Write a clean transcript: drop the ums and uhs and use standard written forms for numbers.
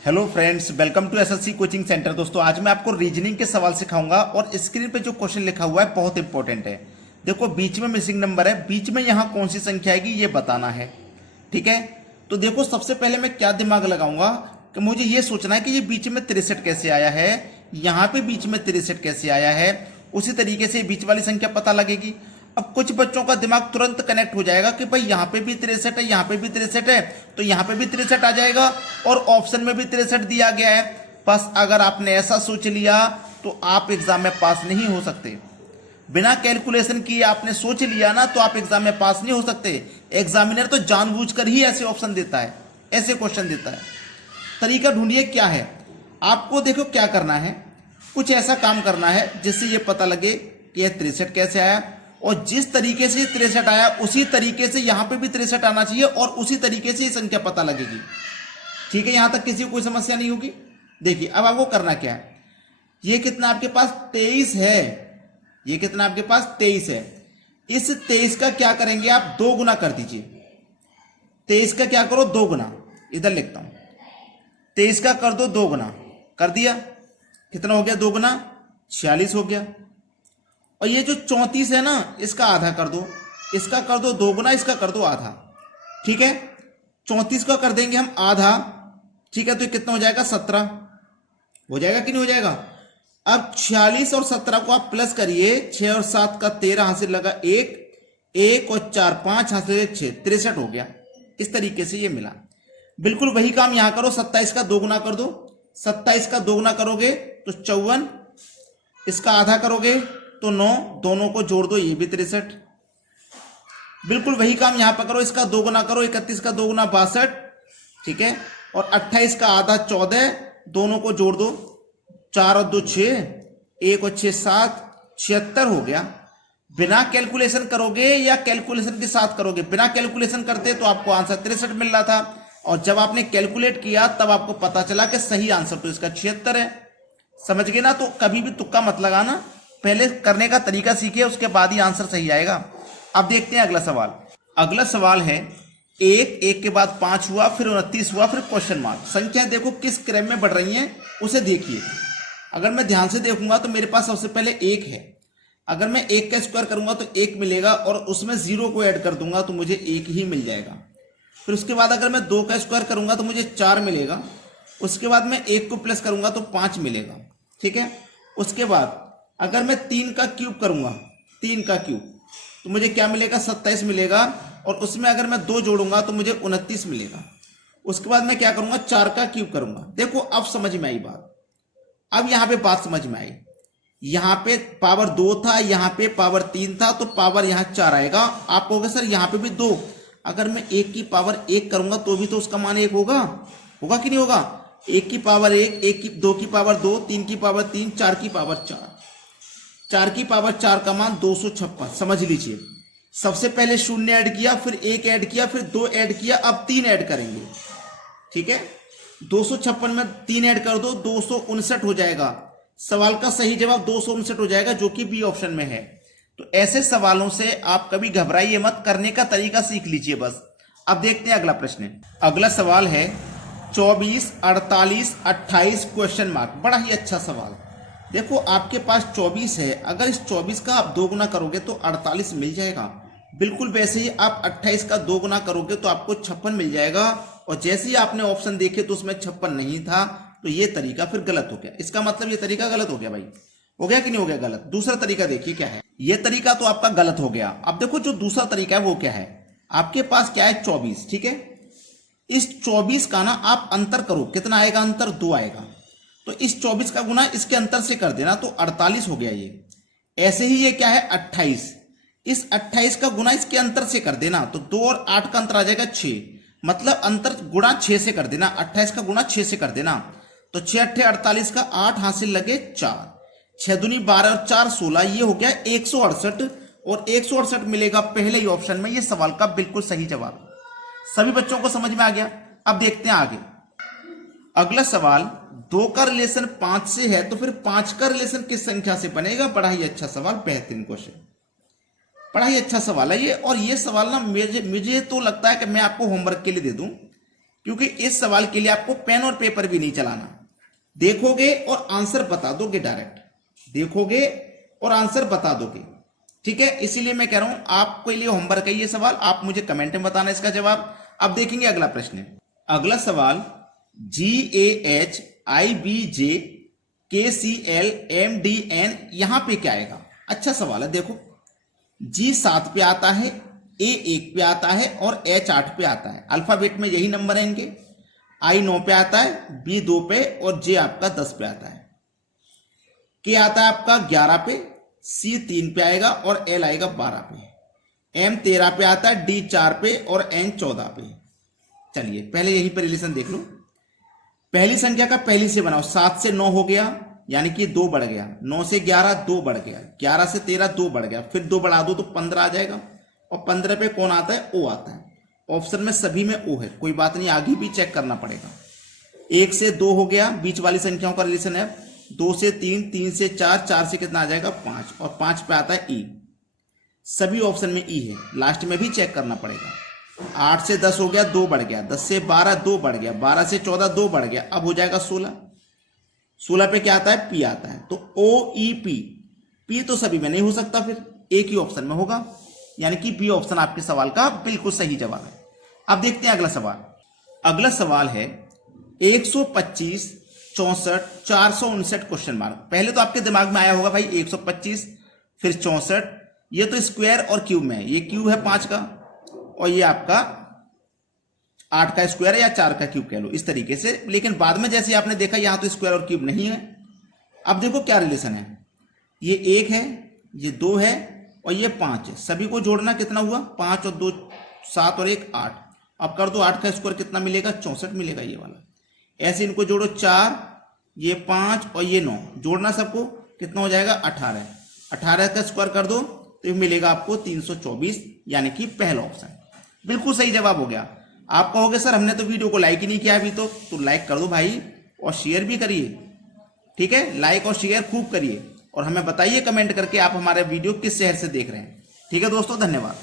Hello friends, welcome to SSC coaching centre. दोस्तों, आज मैं आपको रीजनिंग के सवाल सिखाऊंगा और स्क्रीन पे जो क्वेश्चन लिखा हुआ है बहुत इंपॉर्टेंट है। देखो, बीच में मिसिंग नंबर है, बीच में यहाँ कौन सी संख्या आएगी ये बताना है। ठीक है, तो देखो सबसे पहले मैं क्या दिमाग लगाऊंगा कि मुझे ये सोचना है कि ये बीच में 63 कैसे आया है, यहाँ पे बीच में 63 कैसे आया है। उसी तरीके से बीच वाली संख्या पता लगेगी। अब कुछ बच्चों का दिमाग तुरंत कनेक्ट हो जाएगा कि भाई यहाँ पे भी 63 है, यहाँ पे भी 63 है, तो यहाँ पे भी 63 आ जाएगा और ऑप्शन में भी 63 दिया गया है। बस अगर आपने ऐसा सोच लिया तो आप एग्जाम में पास नहीं हो सकते। बिना कैलकुलेशन किए आपने सोच लिया ना तो आप एग्जाम में पास नहीं हो सकते। एग्जामिनर तो जानबूझकर ही ऐसे ऑप्शन देता है, ऐसे क्वेश्चन देता है। तरीका ढूंढिए क्या है। आपको देखो क्या करना है, कुछ ऐसा काम करना है जिससे ये पता लगे कि यह 63 कैसे आया, और जिस तरीके से 63 आया उसी तरीके से यहां पे भी 63 आना चाहिए और उसी तरीके से ये संख्या पता लगेगी। ठीक है, यहां तक किसी को कोई समस्या नहीं होगी। देखिए अब आपको करना क्या है, ये कितना आपके पास 23 है, ये कितना आपके पास 23 है। इस 23 का क्या करेंगे आप, 2 गुना कर दीजिए। 23 का क्या करो, 2 गुना। इधर लिखता हूं, 23 का कर दो 2 गुना। कर दिया, कितना हो गया 2 गुना, 46 हो गया। और ये जो 34 है ना, इसका आधा कर दो, इसका कर दो 2 गुना, इसका कर दो आधा। ठीक है, 34 का कर देंगे हम आधा। ठीक है, तो ये कितना हो जाएगा, 17 हो जाएगा कि नहीं हो जाएगा। अब 46 और 17 को आप प्लस करिए, 6 और 7 का 13 हासिल लगा 1, 1 और 4 5 हासिल 6, 63 हो गया। इस तरीके से ये मिला। बिल्कुल वही काम यहां करो, 27 का 2 गुना कर दो। 27 का 2 गुना करोगे तो 54, इसका आधा करोगे तो 9, दोनों को जोड़ दो, ये भी 63। बिल्कुल वही काम यहां पर करो, इसका 2 गुना करो, 31 का 2 गुना 62। ठीक है, और 28 का आधा 14, दोनों को जोड़ दो, 4 और 2 6, 1 और 6 7, 76 हो गया। बिना कैलकुलेशन करोगे या कैलकुलेशन के साथ करोगे, बिना कैलकुलेशन करते तो आपको आंसर 63 मिल रहा था, और जब आपने कैलकुलेट किया तब आपको पता चला कि सही आंसर तो इसका 76 है। समझ गए ना। तो कभी भी तुक्का मत लगाना, पहले करने का तरीका सीखिए, उसके बाद ही आंसर सही आएगा। अब देखते हैं अगला सवाल। अगला सवाल है 1 के बाद 5 हुआ, फिर 29 हुआ, फिर क्वेश्चन मार्क। संख्या देखो किस क्रम में बढ़ रही है उसे देखिए। अगर मैं ध्यान से देखूंगा तो मेरे पास सबसे पहले 1 है। अगर मैं 1 का स्क्वायर करूंगा तो 1 मिलेगा, और उसमें 0 को ऐड कर दूंगा तो मुझे 1 ही मिल जाएगा। फिर उसके बाद अगर मैं 2 का स्क्वायर करूंगा तो मुझे 4 मिलेगा। उसके बाद मैं 1 को प्लस करूंगा तो 5 मिलेगा। ठीक है, उसके बाद अगर मैं 3 का क्यूब करूंगा, 3 का क्यूब, तो मुझे क्या मिलेगा, 27 मिलेगा, और उसमें अगर मैं 2 जोड़ूंगा तो मुझे 29 मिलेगा। उसके बाद मैं क्या करूंगा, 4 का क्यूब करूंगा। देखो अब समझ में आई बात, अब यहां पे बात समझ में आई। यहां पे पावर 2 था, यहां पे पावर 3 था, तो पावर यहां 4 आएगा। आप कहोगे सर यहां पे भी 2, अगर मैं 1 की पावर 1 करूंगा तो भी तो उसका मान 1 होगा, होगा कि नहीं होगा। 1 की पावर 1, 1 की 2 की पावर 2, 3 की पावर 3, 4 की पावर 4, 4 की पावर 4 का मान 256। समझ लीजिए, सबसे पहले 0 ऐड किया, फिर 1 ऐड किया, फिर 2 ऐड किया, अब 3 ऐड करेंगे। ठीक है, 256 में 3 ऐड कर दो, 259 हो जाएगा। सवाल का सही जवाब 259 हो जाएगा, जो कि बी ऑप्शन में है। तो ऐसे सवालों से आप कभी घबराइए मत, करने का तरीका सीख लीजिए बस। अब देखते हैं अगला प्रश्न। अगला सवाल है 24, 48, 28 क्वेश्चन मार्क। बड़ा ही अच्छा सवाल। देखो आपके पास 24 है, अगर इस 24 का आप 2 गुना करोगे तो 48 मिल जाएगा। बिल्कुल वैसे ही आप 28 का 2 गुना करोगे तो आपको 56 मिल जाएगा, और जैसे ही आपने ऑप्शन देखे तो उसमें 56 नहीं था, तो ये तरीका फिर गलत हो गया। इसका मतलब ये तरीका गलत हो गया भाई, हो गया कि नहीं हो गया गलत। दूसरा तरीका देखिए क्या है, ये तरीका तो आपका गलत हो गया। अब देखो जो दूसरा तरीका है वो क्या है, आपके पास क्या है 24। ठीक है, इस 24 का ना आप अंतर करो, कितना आएगा अंतर, 2 आएगा। तो इस 24 का गुना इसके अंतर से कर देना तो 48 हो गया ये। ऐसे ही ये क्या है 28, इस 28 का गुना इसके अंतर से कर देना तो 2 और 8 का अंतर आ जाएगा 6, मतलब अंतर गुणा 6 से कर देना। 28 का गुणा 6 से कर देना तो 6 8 48 का 8 हासिल लगे 4, 6 दूनी 12 और 4 16, ये हो गया 168, और 168 मिलेगा पहले ही ऑप्शन में। ये सवाल का बिल्कुल सही जवाब। सभी बच्चों को समझ में आ गया। अब देखते हैं आगे। अगला सवाल 2 का रिलेशन 5 से है, तो फिर 5 का रिलेशन किस संख्या से बनेगा। बड़ा ही अच्छा सवाल, बेहतरीन क्वेश्चन, बड़ा ही अच्छा सवाल है ये। और ये सवाल ना मुझे तो लगता है कि मैं आपको होमवर्क के लिए दे दूं। क्योंकि इस सवाल के लिए आपको पेन और पेपर भी नहीं चलाना, देखोगे और आंसर बता दोगे, डायरेक्ट देखोगे और आंसर बता दोगे। ठीक है, इसीलिए मैं कह रहा हूं आपके लिए होमवर्क है ये सवाल, आप मुझे कमेंट में बताना इसका जवाब। अब देखेंगे अगला प्रश्न। अगला सवाल GAHIBJKCLMDN यहां पे क्या आएगा? अच्छा सवाल है। देखो G 7 पे आता है, A 1 पे आता है और H 8 पे आता है। अल्फाबेट में यही नंबर है इनके। I 9 पे आता है, B 2 पे और J आपका 10 पे आता है। K आता है आपका 11 पे, C 3 पे आएगा और L आएगा 12 पे। M 13 पे आता है, D 4 पे और N 14 पे। चलिए पहले यहीं पर रिलेशन देख लो। पहली संख्या का पहली से बनाओ। 7 से 9 हो गया, यानी कि 2 बढ़ गया। 9 से 11 2 बढ़ गया। 11 से 13 2 बढ़ गया। फिर 2 बढ़ा दो तो 15 आ जाएगा। और 15 पे कौन आता है? O आता है। ऑप्शन में सभी में O है, कोई बात नहीं, आगे भी चेक करना पड़ेगा। 1 से 2 हो गया, बीच वाली संख्याओं का रिलेशन है। 2 से 3, 3 से 4, 4 से कितना आ जाएगा? 5। और 5 पे आता है E। सभी ऑप्शन में E है, लास्ट में भी चेक करना पड़ेगा। 8 से 10 हो गया, 2 बढ़ गया। 10 से 12 2 बढ़ गया। 12 से 14 2 बढ़ गया। अब हो जाएगा 16। 16 पे क्या आता है? P आता है। तो OEP, P तो सभी में नहीं हो सकता, फिर एक ही ऑप्शन में होगा, यानी कि B ऑप्शन आपके सवाल का बिल्कुल सही जवाब है। अब देखते हैं अगला सवाल। अगला सवाल है 125, 64, 459 क्वेश्चन मार्क। पहले तो आपके दिमाग में आया होगा भाई 125 फिर 64, ये तो स्क्वायर और क्यूब में है। ये क्यूब है 5 का और ये आपका 8 का स्क्वायर है या 4 का क्यूब कह लो, इस तरीके से। लेकिन बाद में जैसे आपने देखा यहां तो स्क्वायर और क्यूब नहीं है। अब देखो क्या रिलेशन है, ये 1 है, ये 2 है और ये 5 है। सभी को जोड़ना कितना हुआ? 5 और 2 7 और 1 8। अब कर दो, 8 का स्क्वायर कितना मिलेगा? 64 मिलेगा ये वाला। ऐसे इनको जोड़ो, 4 ये 5 और ये 9, जोड़ना सबको कितना हो जाएगा? 18। 18 का स्क्वायर कर दो तो ये मिलेगा आपको 324, यानी कि पहला ऑप्शन बिल्कुल सही जवाब हो गया। आप कहोगे सर हमने तो वीडियो को लाइक ही नहीं किया अभी, तो लाइक कर दो भाई और शेयर भी करिए। ठीक है, लाइक और शेयर खूब करिए और हमें बताइए कमेंट करके आप हमारे वीडियो किस शहर से देख रहे हैं। ठीक है दोस्तों, धन्यवाद।